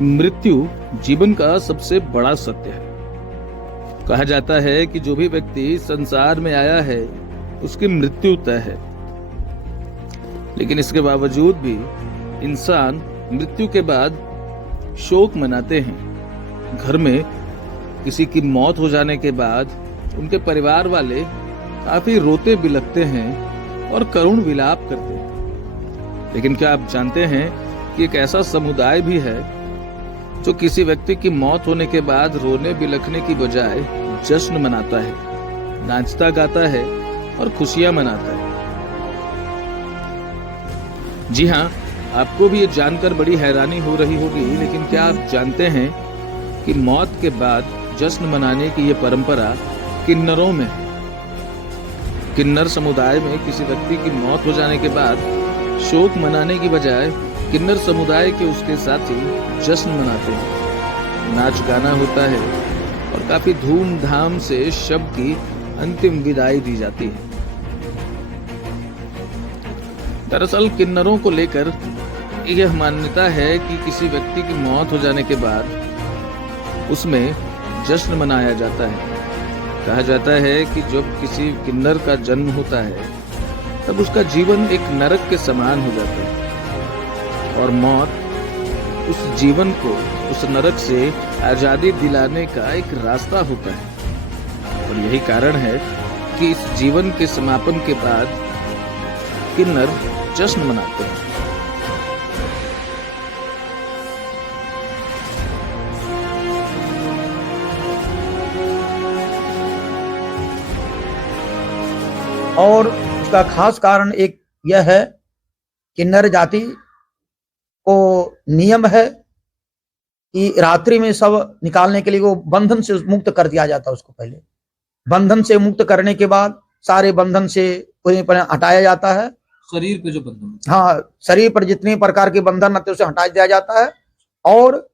मृत्यु जीवन का सबसे बड़ा सत्य है। कहा जाता है कि जो भी व्यक्ति संसार में आया है उसकी मृत्यु तय है, लेकिन इसके बावजूद भी इंसान मृत्यु के बाद शोक मनाते हैं। घर में किसी की मौत हो जाने के बाद उनके परिवार वाले काफी रोते बिलखते हैं और करुण विलाप करते हैं। लेकिन क्या आप जानते हैं कि एक ऐसा समुदाय भी है जो किसी व्यक्ति की मौत होने के बाद रोने बिलखने की बजाय जश्न मनाता है, नाचता गाता है और खुशियां मनाता है। जी हाँ, आपको भी ये जानकर बड़ी हैरानी हो रही होगी, लेकिन क्या आप जानते हैं कि मौत के बाद जश्न मनाने की ये परंपरा किन्नरों में है। किन्नर समुदाय में किसी व्यक्ति की मौत हो जाने के बाद शोक मनाने की बजाय किन्नर समुदाय के उसके साथी जश्न मनाते हैं, नाच गाना होता है और काफी धूमधाम से शव की अंतिम विदाई दी जाती है। दरअसल किन्नरों को लेकर यह मान्यता है कि किसी व्यक्ति की मौत हो जाने के बाद उसमें जश्न मनाया जाता है। कहा जाता है कि जब किसी किन्नर का जन्म होता है तब उसका जीवन एक नरक के समान हो जाता है और मौत उस जीवन को उस नरक से आजादी दिलाने का एक रास्ता होता है। और यही कारण है कि इस जीवन के समापन के बाद किन्नर जश्न मनाते हैं। और उसका खास कारण एक यह है, किन्नर जाति को नियम है कि रात्रि में शव निकालने के लिए वो बंधन से मुक्त कर दिया जाता है। उसको पहले बंधन से मुक्त करने के बाद सारे बंधन से पूरी तरह हटाया जाता है। शरीर पे जो बंधन, हाँ, शरीर पर जितने प्रकार के बंधन आते हैं उसे हटा दिया जाता है। और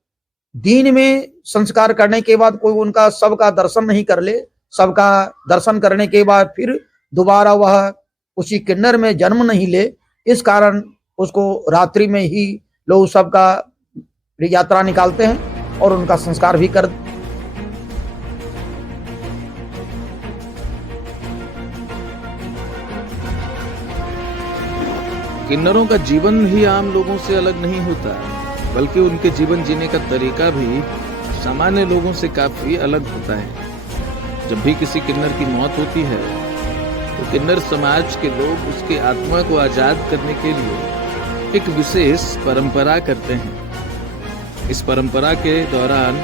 दिन में संस्कार करने के बाद कोई उनका शव का दर्शन नहीं कर ले। शव का दर्शन करने के बाद फिर दोबारा वह उसी किन्नर में जन्म नहीं ले, इस कारण उसको रात्रि में ही लोग सबका यात्रा निकालते हैं और उनका संस्कार भी कर। किन्नरों का जीवन ही आम लोगों से अलग नहीं होता, बल्कि उनके जीवन जीने का तरीका भी सामान्य लोगों से काफी अलग होता है। जब भी किसी किन्नर की मौत होती है तो किन्नर समाज के लोग उसकी आत्मा को आजाद करने के लिए एक विशेष परंपरा करते हैं। इस परंपरा के दौरान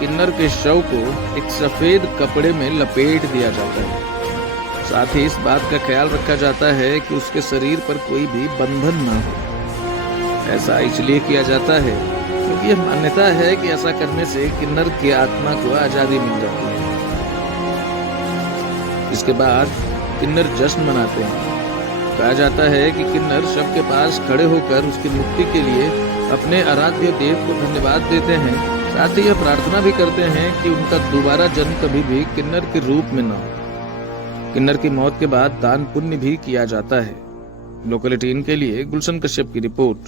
किन्नर के शव को एक सफेद कपड़े में लपेट दिया जाता है। साथ ही इस बात का ख्याल रखा जाता है कि उसके शरीर पर कोई भी बंधन न हो। ऐसा इसलिए किया जाता है क्योंकि यह मान्यता है कि ऐसा करने से किन्नर की आत्मा को आजादी मिल जाती है। इसके बाद किन्नर जश्न मनाते हैं। कहा जाता है कि किन्नर शव के पास खड़े होकर उसकी मुक्ति के लिए अपने आराध्य देव को धन्यवाद देते हैं। साथ ही यह प्रार्थना भी करते हैं कि उनका दोबारा जन्म कभी भी किन्नर के रूप में न हो। किन्नर की मौत के बाद दान पुण्य भी किया जाता है। लोकल 18 के लिए गुलशन कश्यप की रिपोर्ट।